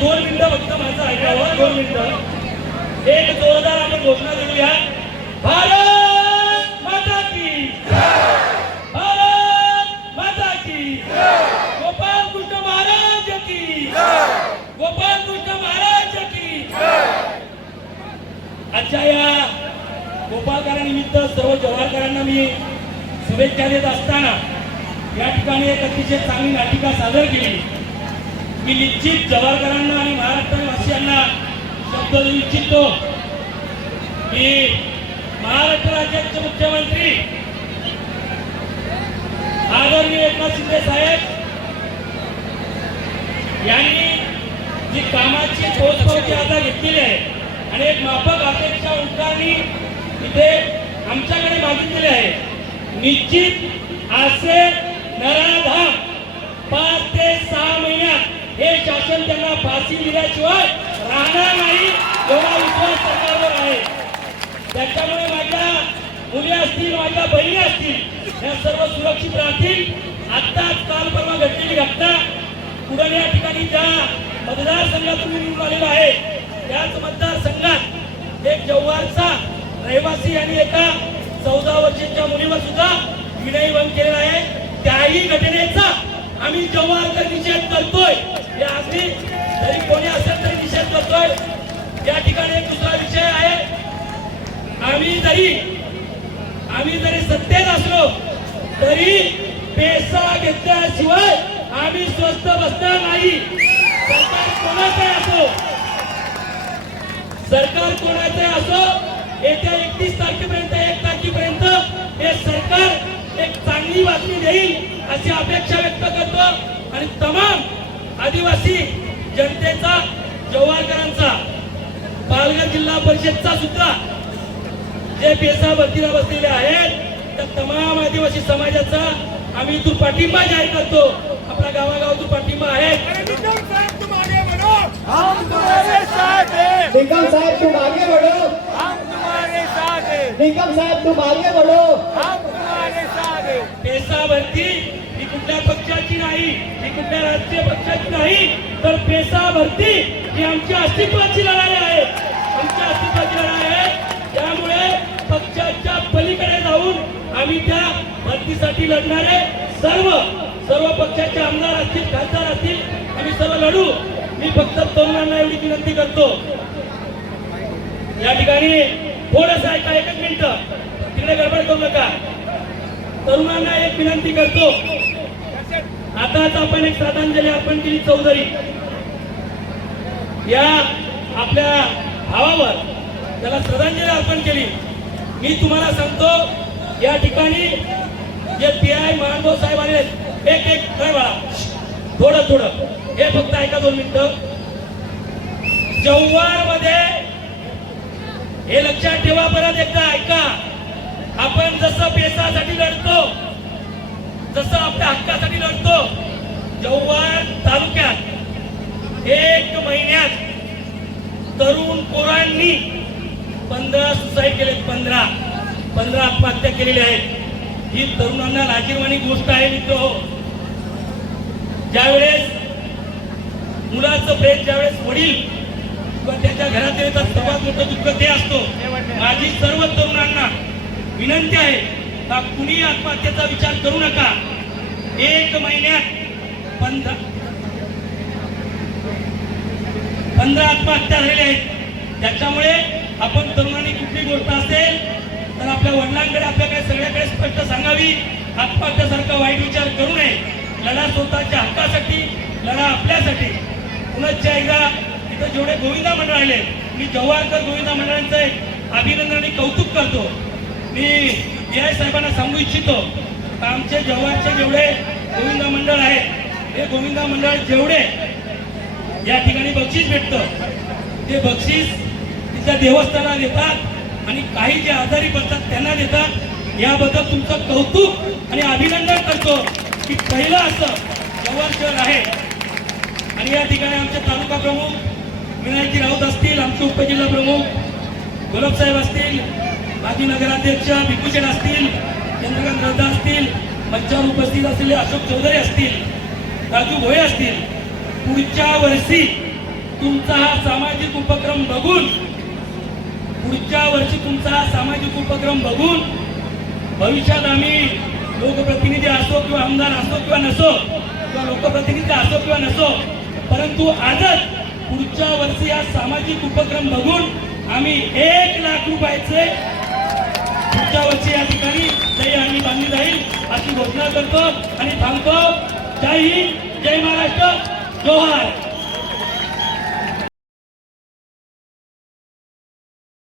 दोन मिनिटं फक्त माझं ऐकावं. दोन मिनिटं. एक जोरदार आपण घोषणा देऊया भारत माता की भारत माता की गोपाल कृष्ण महाराज की गोपाल कृष्ण महाराज की आजच्या या गोपालकारानिमित्त सर्व जवाहरकरांना मी शुभेच्छा देत असताना या ठिकाणी एक अतिशय चांगली नाटिका सादर केली. मी निश्चित जवाहरकरांना आणि महाराष्ट्रवासियांना शब्द देऊ इच्छितो की महाराष्ट्र राज्याचे मुख्यमंत्री आदरणीय एकनाथ शिंदे साहेब यांनी जी कामाची पोचपावती आता घेतलेली आहे आणि एक माफक अपेक्षा उंचावणी इथे आमच्याकडे मागितलेली आहे. निश्चित असे नराधाम शासन त्यांना फाशी दिल्याशिवाय राहणार नाही एवढा विश्वास सरकारवर आहे. त्याच्यामुळे माझ्या मुली असतील माझ्या बहिणी असतील या सर्व सुरक्षित राहतील. आत्ताच काल परवा घडलेली घटना. पुढे या ठिकाणी ज्या मतदारसंघातून निवडून आलेलो आहे त्याच मतदारसंघात एक जव्हारचा रहिवासी आणि एका चौदा वर्षीच्या मुलीवर सुद्धा विनय भंग केलेला आहे. त्याही घटनेचा आम्ही जव्हारचा निषेध करतोय. हे अगदी जरी कोणी असेल तरी निषेध करतोय. या ठिकाणी एक दुसरा विषय आहे. आम्ही जरी आम्ही जरी सत्तेत असलो तरी पैसा घेतल्याशिवाय आम्ही स्वस्त बसणार नाही. सरकार कोणाचं असो? सरकार कोणाचं असो? येत्या एकतीस तारखेपर्यंत एक तारखेपर्यंत हे सरकार एक चांगली बातमी देईल अशी अपेक्षा व्यक्त करतो. आणि तमाम आदिवासी जनतेचा जव्हारकरांचा पालघर जिल्हा परिषदचा सुद्धा जे पेसा भरतीला बसलेले आहेत त्या तमाम आदिवासी समाजाचा आम्ही इथून पाठिंबा जाहीर करतो. आपल्या गावागावातून पाठिंबा आहे निकम साहब तुम आगे बढ़ो हम तुम्हारे साथ हैं. निकम साहब तुम आगे बढ़ो हम तुम्हारे साथ हैं. निकम साहब तुम आगे बढ़ो हम तुम्हारे साथ हैं. पेसा भरती ही कुठल्या नाही ही कुठल्या राजकीय पक्षाची नाही तर पेसा भरती ही आमच्या अस्तित्वाची लढाई आहे. आमच्या अस्तित्वाची लढाई आहे. त्यामुळे पक्षाच्या पलीकडे जाऊन आम्ही त्या भरतीसाठी लढणारे सर्व सर्व पक्षाचे आमदार असतील खासदार असतील आम्ही सर्व लढू. मी फक्त तरुणांना एवढी विनंती करतो. या ठिकाणी थोडस ऐका एकच मिनिट. तिकडे गडबड करू नका. तरुणांना एक विनंती करतो. आताच आपण एक श्रद्धांजली अर्पण केली चौधरी. या आपल्या भावावर त्याला श्रद्धांजली अर्पण केली. मी तुम्हाला सांगतो या ठिकाणी जे पी आय महानभाऊ साहेब आले आहेत, एक एक काय बाळा थोडं थोडं. हे फक्त ऐका दोन मिनिटं. जव्हारमध्ये हे लक्षात ठेवा परत एकदा ऐका. आपण जसं पेसासाठी लढतो जसं आपल्या हक्कासाठी लढतो जव्हार तालुक्यात एक महिन्यात तरुण पोरांनी पंधरा सुसाईड केलेत पंधरा. पंधरा आत्महत्या केलेल्या आहेत. ही तरुणांना लाजीरवाणी गोष्ट आहे मित्र हो. ज्यावेळेस मुलाचं प्रेम ज्यावेळेस वडील किंवा त्याच्या घरात येतात सर्वात मोठं दुःख ते असतो. माझी सर्व तरुणांना विनंती आहे का कुणी आत्महत्येचा विचार करू नका. एक महिन्यात पंधरा पंधरा आत्महत्या झालेल्या आहेत. त्याच्यामुळे आपण तरुणांनी कुठली गोष्ट असेल तर आपल्या वडिलांकडे आपल्याकडे सगळ्याकडे स्पष्ट सांगावी. आत्महत्यासारखा वाईट विचार करू नये. लढा स्वतःच्या हक्कासाठी लढा आपल्यासाठी. पुनश्च्या एकदा इथं जेवढे गोविंदा मंडळ आले मी जव्हारकर गोविंदा मंडळांचं अभिनंदन आणि कौतुक करतो. मी बी आय साहेबांना सांगू इच्छितो का आमचे जव्हारचे जेवढे गोविंदा मंडळ आहे हे गोविंदा मंडळ जेवढे या ठिकाणी बक्षीस भेटतं ते बक्षीस तिच्या देवस्थानाला देतात आणि काही जे आजारी पडतात त्यांना देतात. याबद्दल तुमचं कौतुक आणि अभिनंदन करतो की पहिलं असं जव्हार शहर आहे. आणि या ठिकाणी आमचे तालुका प्रमुख विनायकी राऊत असतील आमचे उपजिल्हा प्रमुख गुलाबसाहेब असतील माजी नगराध्यक्ष भिकूशेठ असतील चंद्रकांत रद्दा असतील मंचावर उपस्थित असलेले अशोक चौधरी असतील राजू भोये असतील पुढच्या वर्षी तुमचा हा सामाजिक उपक्रम बघून पुढच्या वर्षी तुमचा हा सामाजिक उपक्रम बघून भविष्यात आम्ही लोकप्रतिनिधी असो किंवा आमदार असो किंवा नसो किंवा लोकप्रतिनिधी असो किंवा नसो परंतु आजच पुढच्या वर्षी हा सामाजिक उपक्रम बघून आम्ही एक लाख रुपयाचे पुढच्या वर्षी या ठिकाणी दही आणि बांधली जाईल अशी घोषणा करतो आणि थांबतो. जय हिंद जय महाराष्ट्र जोहार.